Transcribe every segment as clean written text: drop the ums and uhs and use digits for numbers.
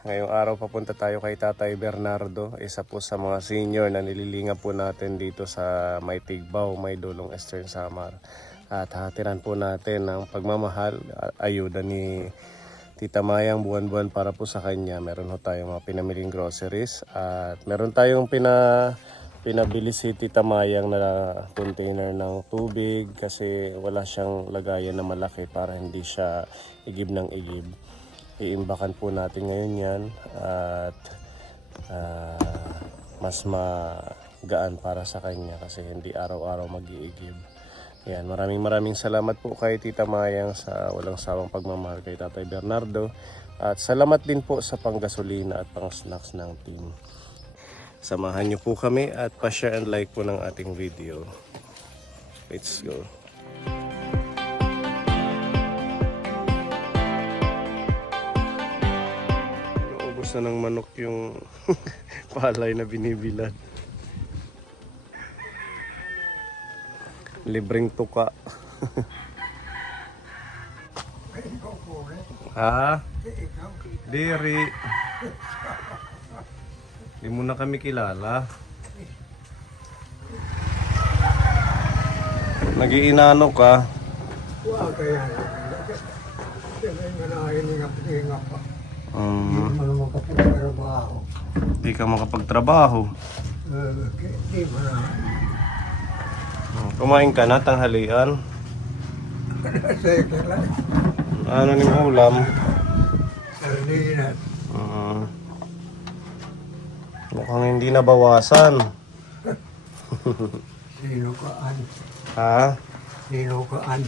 Ngayong araw papunta tayo kay Tatay Bernardo, isa po sa mga senior na nililinga po natin dito sa May Tigbaw, May Dulong, Eastern Samar. At hatiran po natin ang pagmamahal at ayuda ni Tita Mayang buwan-buwan para po sa kanya. Meron ho tayong mga pinamiling groceries at meron tayong pinabili si Tita Mayang na container ng tubig kasi wala siyang lagayan na malaki para hindi siya igib ng igib. Iimbakan po natin ngayon yan at mas magaan para sa kanya kasi hindi araw-araw mag-iigib. Yan, maraming salamat po kay Tita Mayang sa walang sawang pagmamahal kay Tatay Bernardo. At salamat din po sa panggasolina at pang-snacks ng team. Samahan niyo po kami at pa-share and like po ng ating video. Let's go. Naubos na ng manok yung palay na binibilad. Libreng tuka. Ha? Diri. Di mo na kami kilala. Nag-iinano ka? Wah, kaya hiningap pa. Hindi mo makapagtrabaho. Di ka makapagtrabaho. Di mo na. Kumain ka na, tanghalian. Sige lang. Ano ni ulam? Sardinas. Mukhang hindi nabawasan. Sino kaan? Ha? Sino kaan?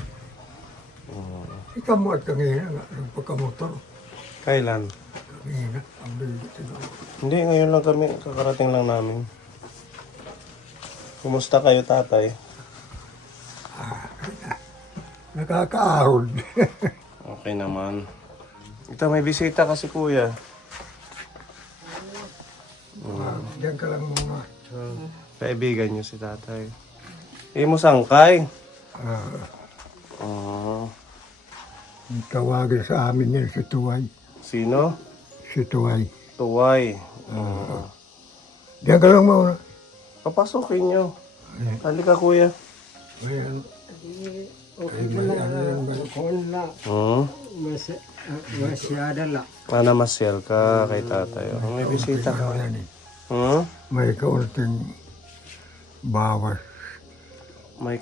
Ikaw mo at kangina nga, nagpagkamotor. Kailan? Kangina, ang bilit ito. Hindi, ngayon lang kami, kakarating lang namin. Kumusta kayo, tatay? Nakakaahod. Okay naman. Ito, may bisita kasi kuya. Diyan ka lang muna. Kaibigan niyo si tatay. Mo sangkay. Tawagin sa amin yan si Tuway. Sino? Si Tuway. Tuway. Diyan ka lang muna. Papasukin niyo. Halika kuya. Ayan. Okay mo lang. Kung na. Masyada lang. Masyal ka kay tatay. May bisita. Yan eh. May May kaunting bawas.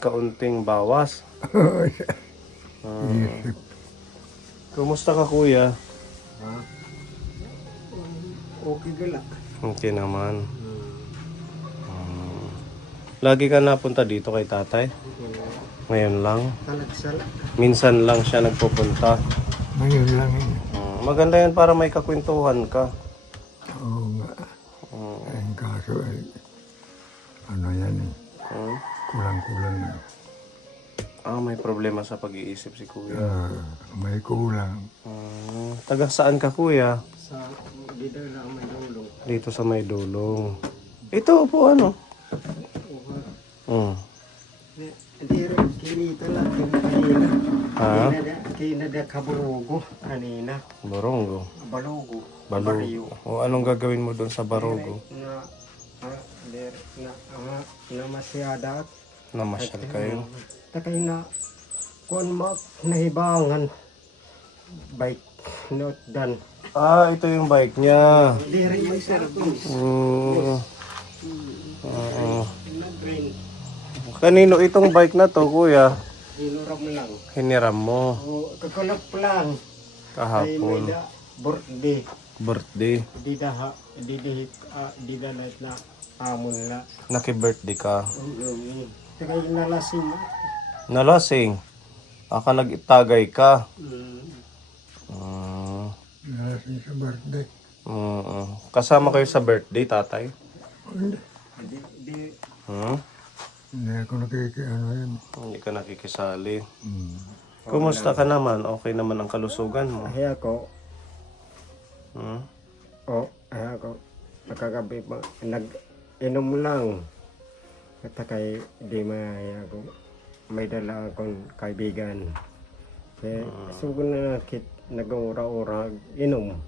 kaunting bawas. Isip. Kumusta ka kuya? Okay ka lang. Okay naman. Lagi ka napunta dito kay tatay? Ngayon lang? Talagsala. Minsan lang siya nagpupunta. Ngayon lang yun. Maganda yan para may kakwentuhan ka. Oo nga. Ang kaso ay, ano yan eh, kulang-kulang na. May problema sa pag-iisip si kuya. May kulang. Taga saan ka kuya? Sa dito na may dulong. Dito sa May Dulong. Ito po ano? Hindi rin kinita natin kanina. Ha? Kinada kaburugo kanina. Barongo. Balugo. Balugo. O anong gagawin mo doon sa Barogo? Na masyada. Namasyal kayo? Takay na kuan mo nahibangan. Bike not done. Ito yung bike niya. Diri may service. Kanino itong bike na to, kuya? Hinuram lang. Hiniram mo O kakulap lang. Ay kahapon. may da birthday. Birthday. Di da na amon na. Naki-birthday ka. Takay nalasing mo. Nalasing. Aka nag-itagay ka. Nalasing sa birthday. Kasama kayo sa birthday, tatay? Hindi ako nakikiano yan. Hindi ka nakikisali. Kumusta ka naman? Okay naman ang kalusugan mo? Ay ako, Hmm? nakagabi pa, nag-inom lang. At kay di may ako, may dala akong kaibigan. Kaya sugo na nag-ura-ura, inom.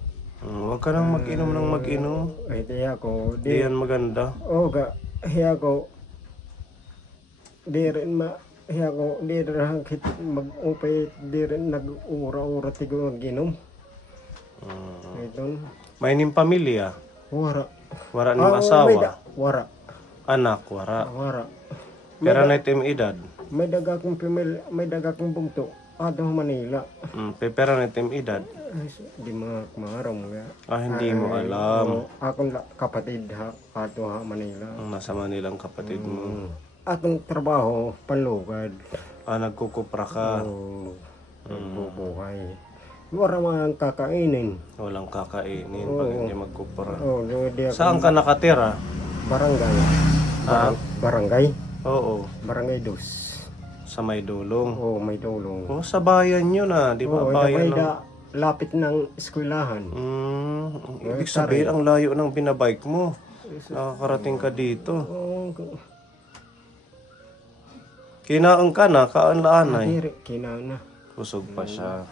Huwag ka nang mag-inom ng mag-inom. Ay, di ako, Di yan maganda. o ga, hiya ko, di rin hiya ko, di rin hangkit mag-upay, di rin nag-ura-ura tigo mag-inom. Ito, May ning pamilya. wara. Wara ning May asawa. wara, Anak, wara. wara. Pero na itim edad. May daga kong pimil, may daga kong bugto. Ato Manila. Pero na itim edad. Ay, di mga kumarong nga. Hindi mo alam. Akong kapatid ha, ato ha Manila. Nasa Manilang kapatid mo. Akong trabaho, panlugad. Nagkukupra ka. Nagbubuhay. Wala mga kakainin. Walang kakainin pag hindi magkupra. Di ako Saan ka nakatira? barangay. Barangay? Oo. Barangay Dos. Sa may dulong. May tulong. Sa bayan yun di ba? Bayan ng... Lapit ng eskwelahan. Ibig sabihin, ang layo ng binabike mo. Nakakarating ka dito. Kinaon ka na, kaanlaan ay. Kinana. Busog pa siya.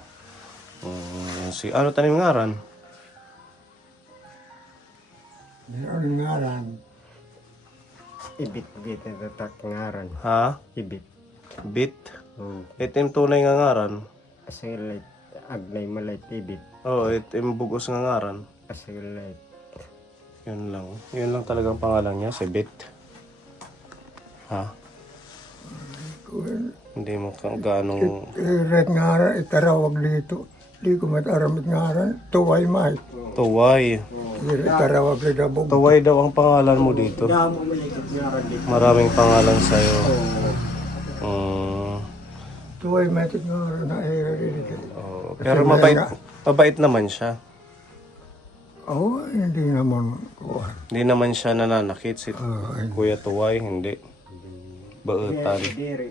Ano tanim ngaran? Ano ngaran? Ibit na tatak ngaran. Ha? Ibit. Bit? Itim tunay nga ngaran. Asilit. Agnay malit ibit. Itim bugos nga ngaran. Asilit. Yun lang. Yun lang talagang pangalan niya, si Bit. Ha? Hindi mo kang ganong... Red ngaran, itarawag dito. Di ko mataramit ngaran. Tuway may. Tuway. Itarawag na dabog. Tuway daw ang pangalan mo dito. Damo malikot ngaran dito. Maraming pangalan sa'yo. Tuway may ngaran na dito. Pero mabait naman siya. Hindi naman kuha. Hindi naman siya nananakit si Ay. Kuya Tuway, hindi. Bautan. Diri.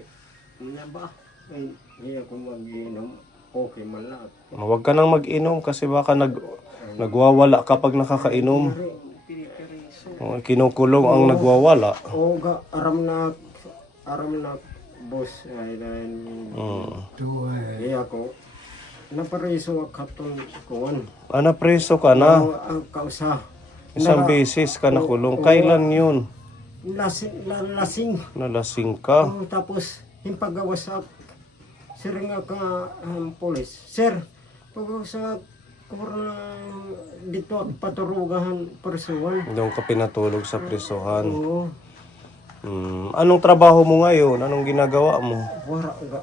Una ba? Ay, hindi ako mag-inom. Okay man lang. Huwag ka nang mag-inom kasi baka nagwawala kapag nakakainom. Kinukulong ang nagwawala. Aram na boss ay dahil Tuway. iya ko napareso katong kuwan. Preso ka na. Ang kausa. Isang beses ka nakulong. Kailan yun? Lasing. Nalasing ka. Tapos himpagawa sa siringa ka polis. Sir, pagawa sa kurang dito at paturugahan persuan. Doon ka pinatulog sa prisuhan. Oo. Anong trabaho mo ngayon? Anong ginagawa mo? Wara ga.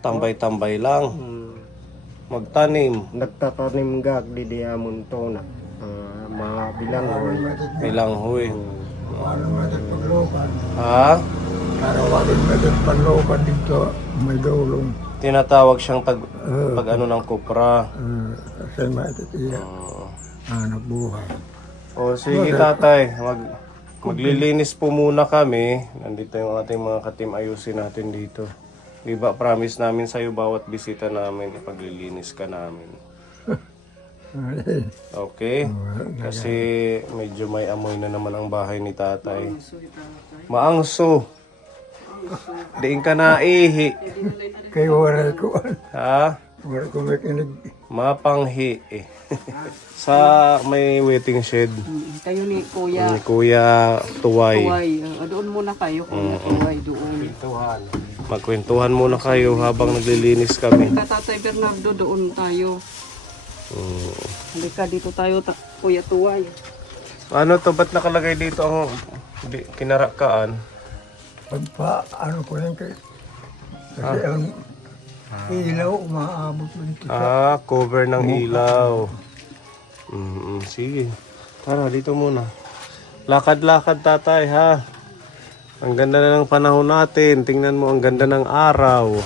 Tambay-tambay lang. Magtanim. Nagtatanim gag di diamon to na. Mga bilanghoy. Bilanghoy. Ano natin paglokan? Ha? Tarawagin natin paglokan dito. May dulong. Tinatawag siyang pag ano ng kupra. Kasi matitiya. Anak buhay. Sige tatay. Maglilinis po muna kami. Nandito yung ating mga katim, ayusin natin dito. Di ba promise namin sa'yo bawat bisita namin, ipaglilinis ka namin. Okay? Kasi medyo may amoy na naman ang bahay ni tatay. Maangso. Diin ka na ihi. Kay waray ko. Ha? Waray ko may kinig. Mapanghi eh. Sa may waiting shed. Kayo ni Kuya Ni Kuya Tuway. Tuway. Doon muna kayo, Kuya Tuway, doon. Magkwentuhan muna kayo habang naglilinis kami. Tatay Bernardo, doon tayo. Halika, dito tayo, Kuya Tuway. Ano to? Ba't nakalagay dito ang kinarakaan? Ano ko yan kay... Kasi ang ilaw, umaabot dito. Cover ng ilaw. Sige. Tara, dito muna. Lakad-lakad tatay ha. Ang ganda na ng panahon natin. Tingnan mo, ang ganda ng araw.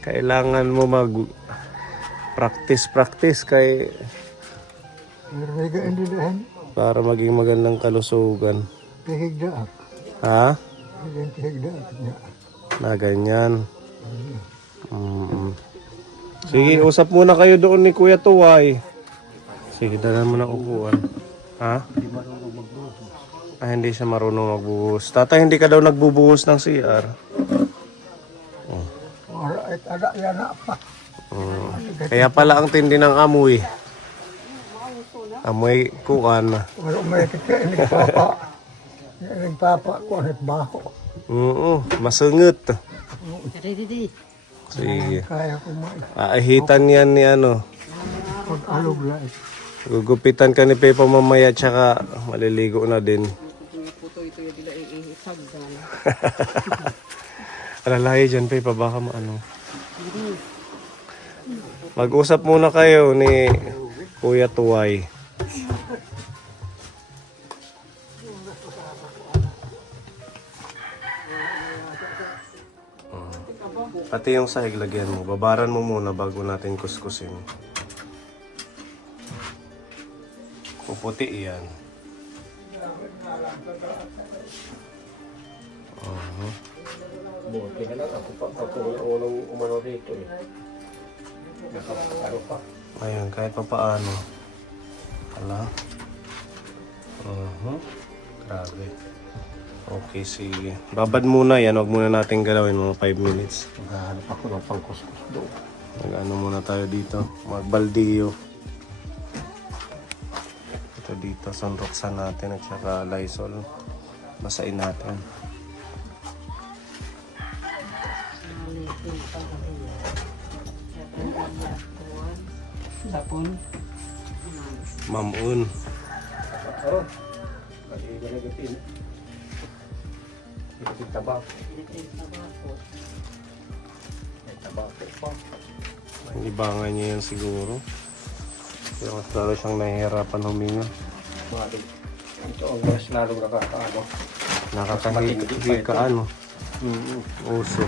Kailangan mo practice kay Merega hindi dahan. para maging magandang kalusugan. Tihigdaak. Ha? Tihigdaak niya. Na ganyan. Sige, usap muna kayo doon ni Kuya Tuway. Sige, dalan mo ng upuan. Ha? Hindi siya marunong magbubuhos. Tatay, hindi ka daw nagbubuhos ng CR. Ada yan na pa. Kaya pala ang tindi ng amoy. Amoy kukan. Wala may kaya nagpapa ko at baho. Oo, masungot. Sige. Kaya ko Aahitan yan ni ano. pag-alog lang. Gugupitan ka ni Pepa mamaya tsaka maliligo na din. Alalahi dyan Pepa, baka maano. Mag-usap muna kayo ni Kuya Tuway. Pati yung sahig lagyan mo. Babaran mo muna bago natin kuskusin. Puputi yan. Buti na lang ako pa unang umano dito eh. Nakaparo pa. Ayun, kahit pa paano. Hala. Grabe. Okay, sige. Babad muna yan. Huwag muna natin galawin mga 5 minutes. Naghahanap ako ng pangkuskus doon. Mag-ano muna tayo dito. Magbaldiyo. Ito dito. Sunroxan natin at saka Lysol. Basain natin. Sapon. Mamun. Aron. Kasi nilagatin. Ito tabak. May tabako pa. Libangan niya yan siguro. Kaya mas lalo siyang nahihirapan huminga. Maling. Ito ang mas lalong nakakaano. Nakakahiga ano. Uso.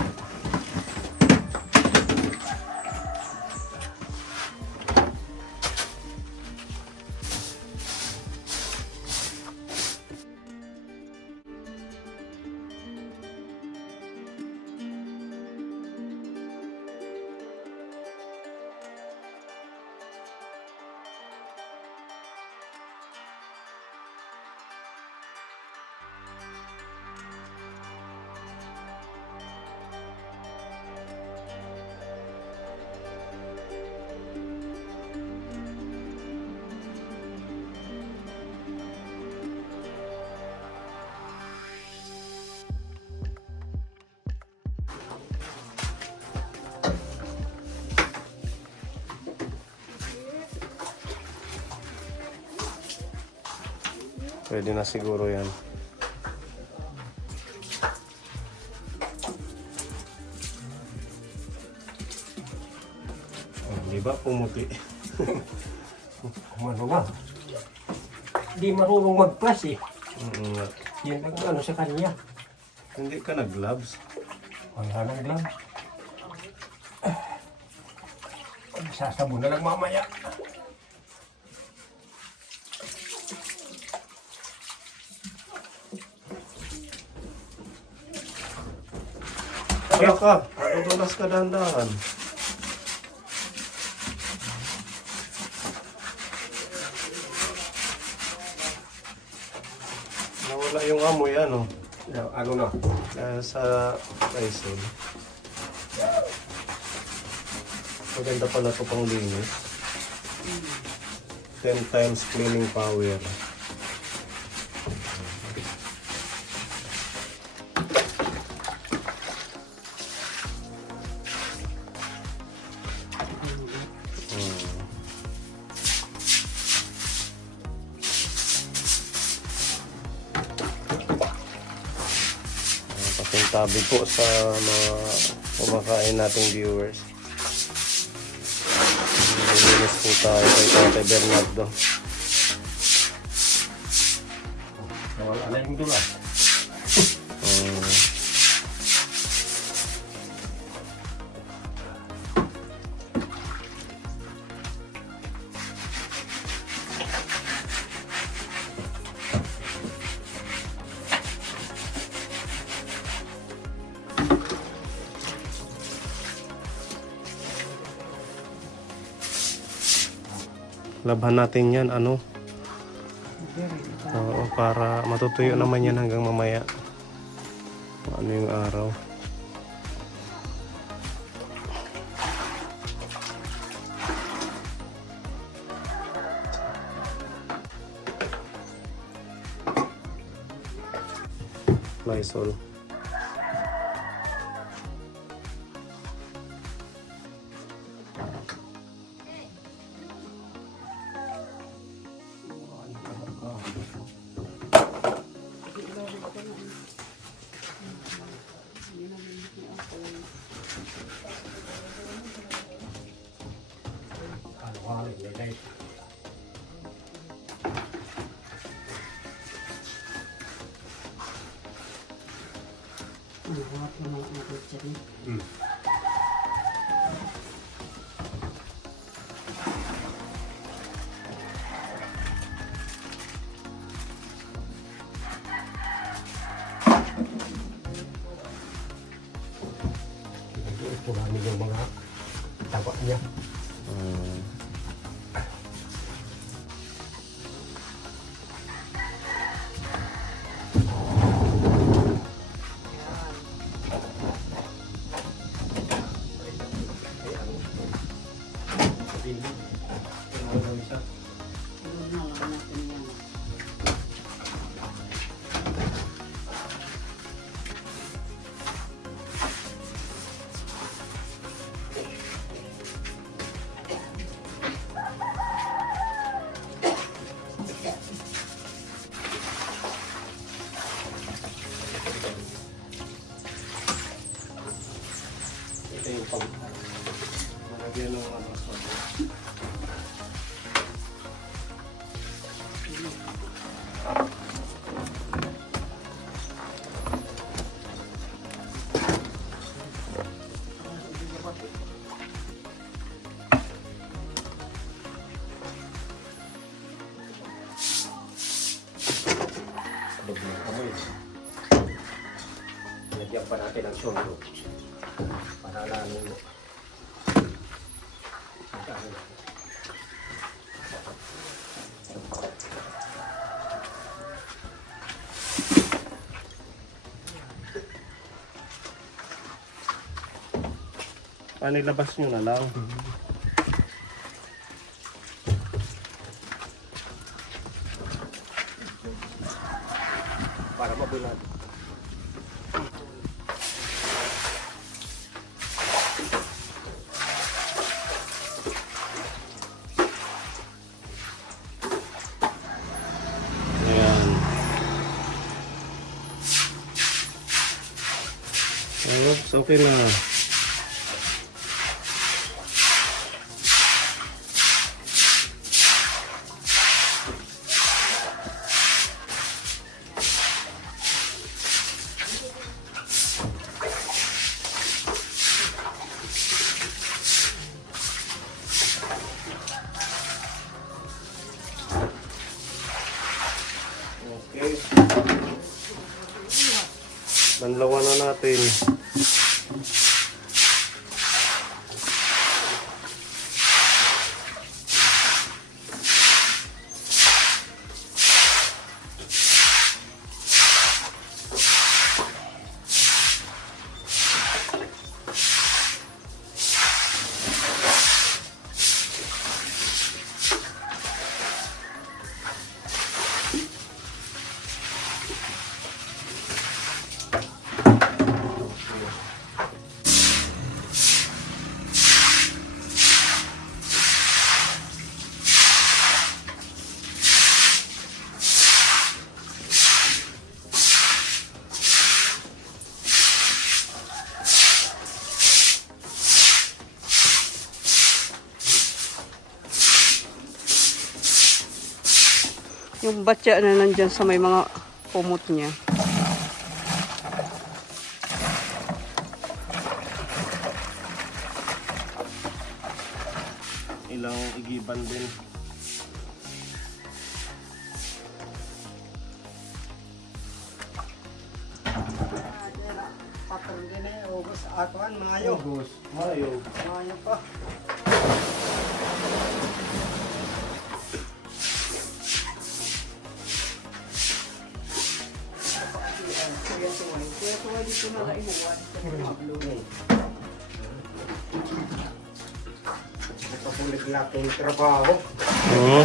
Pwede na siguro yan. Di ba pumuti? Kumano nga. Di marunong mag-plus eh. Nga. Yan ang ano sa kanya. Hindi ka nag-gloves. Wala nang lang. Sasabon na lang mamaya. Kaya ka, madudulas ka dahan-dahan. Nawala yung amoy ano. Ano na? Dahil sa Lysol. Maganda pala ito pang linis. 10 times cleaning power. Pasintabi po sa mga kumakain nating viewers. Nilinis po tayo kay Tatay Bernardo. Nawala na yung dula. Labhan natin yan, ano? Oo, para matutuyo naman yan hanggang mamaya. Ano yung araw. Lysol. Buhat naman ang kutsa niya. Ito namin yung mga taba niya. Doon na lang natin yan. Ito yung pag... Malagyan ng ano. Lagyan pa natin ang sundo. Para lalong Ilabas nyo na lang. para mabulag. Ayan. Oops, okay na. Okay. Banlawan na natin. Yung batya na nandyan sa may mga kumot niya. Ilang igiban din. Patron din eh, August, atuan, Mayo. Mayo. Mayo pa. Kaya tuwa dito na lang inuwan. Nakabulig natin yung trabaho. Oo.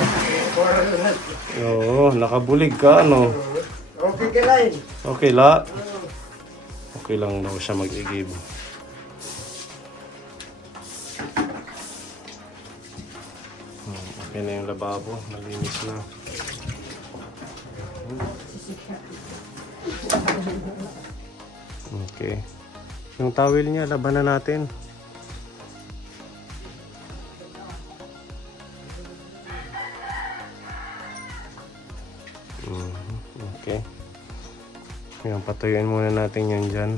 Para lahat. Oo, nakabulig ka ano. Okay ka rin. Okay la. Okay lang daw siya mag-igib. Okay na yung lababo, malinis na. Okay. Yung towel niya, labanan natin. Okay. Ayan, patuyuin muna natin yan dyan.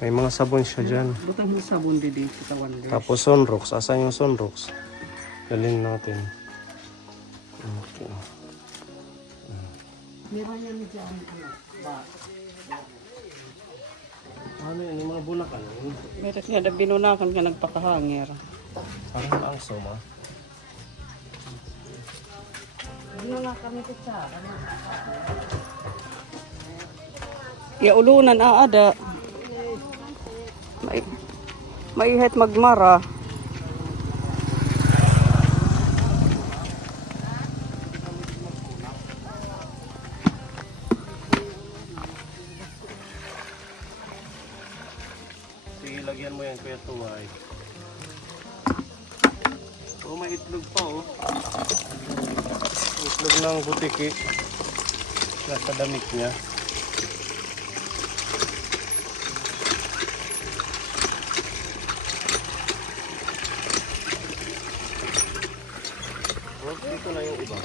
May mga sabon siya dyan. Butang mo sabon di Tita Wonder. Tapos sunrocks. Asan yung sunrocks? Dalhin natin. Okay. Meron yan dyan. Ano yun? Yung mga bulakan. Meron nga na binunakan ka nagpakahangir. Parang ang soma. Binunakan ni Kutsara. Iaulunan ada. Maihet magmara. Sige, lagyan mo yan, Kuya Tuway. Oh, may itlog pa, oh. Itlog ng butiki. Nasa damit niya. Oh, dito na yung iba.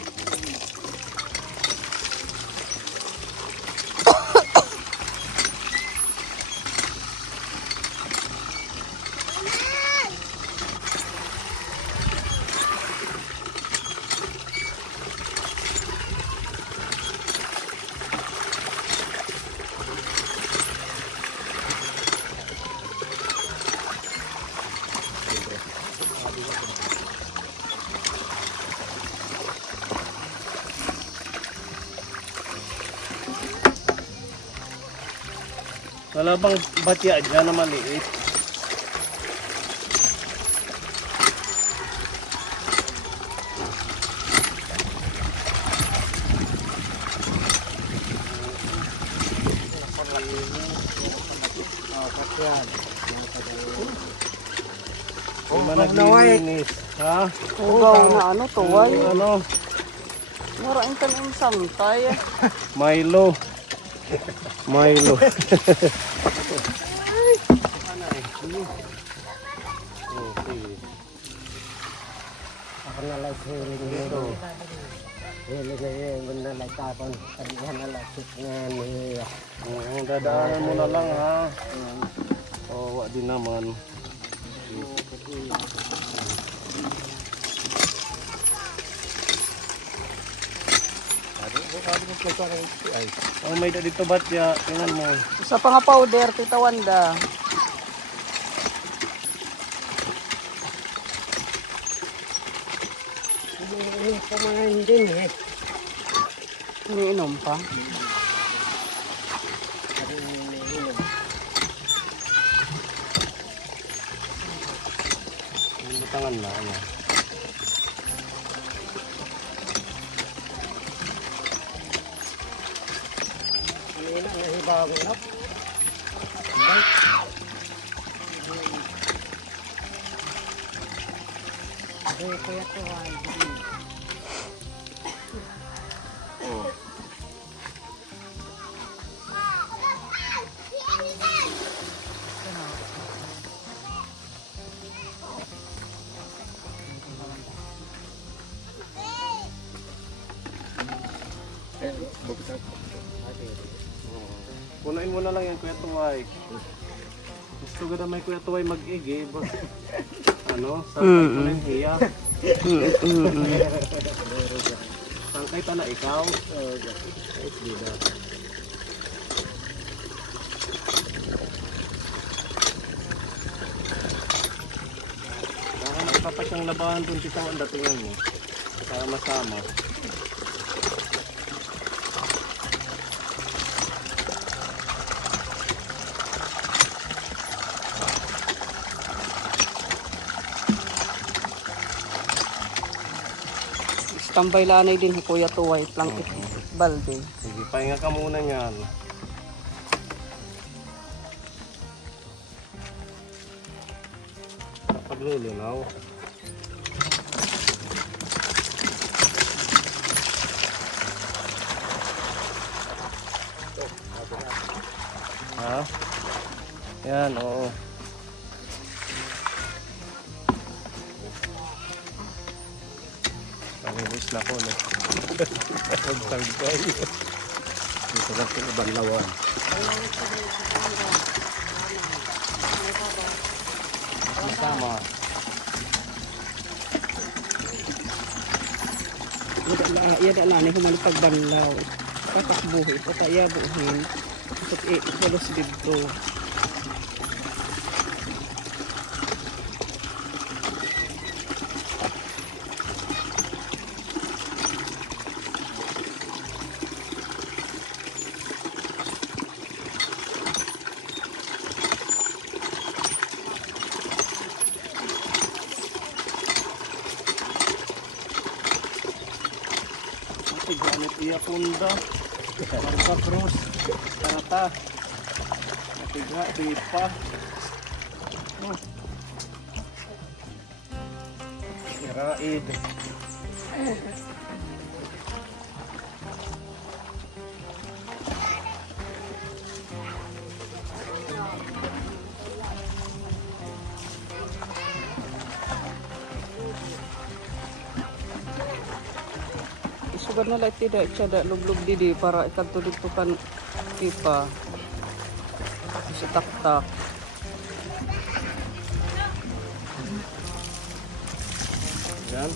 Wala bang batya dyan na maliit? Di man naglilinis. Ha? Ugaw na ano, tuway. Ano? Maraing ka ng santay. Milo. Milo. Ako na lang hiling nito. Hiling ngayon, na lang tapon. Kanihan na lang nga niya. Dadaanan mo na lang ha. Oo, din naman. Oh, may dito batya. Tingnan mo. Isa pa nga powder, Tita Wanda. Ini pemain din eh. Iniinom pa. Butangan na. Ano? Ini na nahibaw mo. Kaya to ay. Punain mo na lang yan, Kuya Tuway. Gusto ko na may Kuya Tuway mag-igib. Ano? Sangkay ko na yung hiya. Sangkay pa na ikaw. Baka nakapat yung labahan dun, Tita Wanda, tingnan mo. Sama-sama. Tambay lanay din Kuya Tuway, lang balde. Sige, pahinga ka muna niyan. Naglulunaw. Ha? Yan, oo. Nanginis na ko, no? Pagtangkay. Dito lang sa ibang lawan. Sama. Iya na ni humali pagbanlaw. Tapos buhi, tapos iya buhin. Tapos ilos dito. Gamit iya punda. Marka cross. Tarata. Tiga pipa. Iraid. Sugar na lang tidak tiada lublub didi para ikanto dito kan pipa. Sa tak-tak. Yan.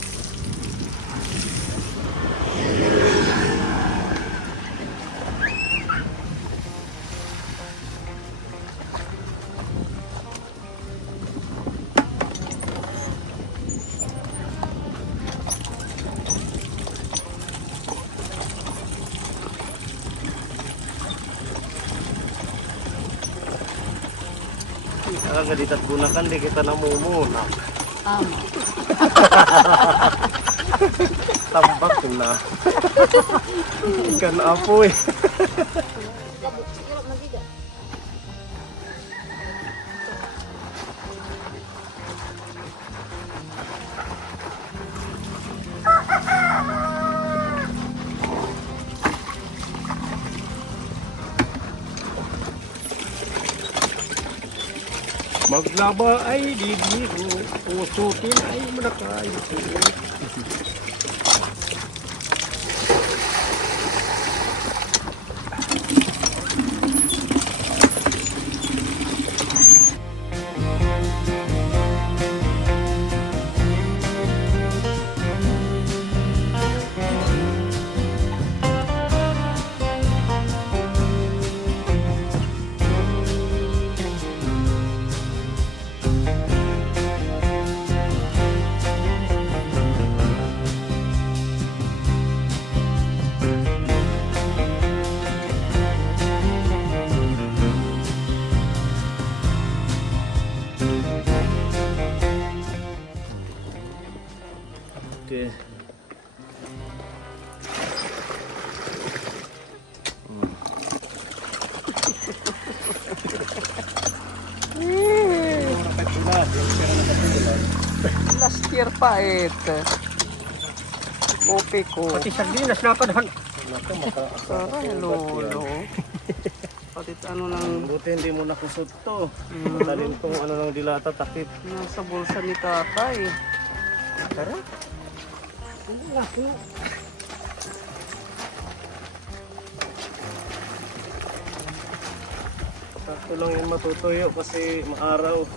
Agaditat gunakan di kita namumuna. Tambak na. Ikan apoy. Maglaba ay didiro, usutin ay manakayo. Okay. Last year pa Ope ko. Pati sardinas nakadahan. Saray lolo. Pati ano nang Buti hindi mo nakusot to. Dalhin tong ano ng dilata takip. nasa bulsa ni tatay. Tara. Sakto lang yung matutuyo kasi maaraw.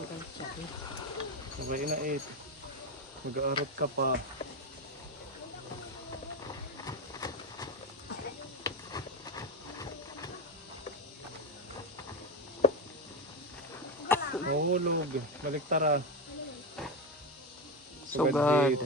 Sabay na 8. Mag-aarat ka pa. Mahulog. Baliktaran. Sugad.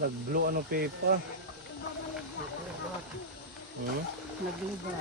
Nag-blow ano pepa. Nagliba.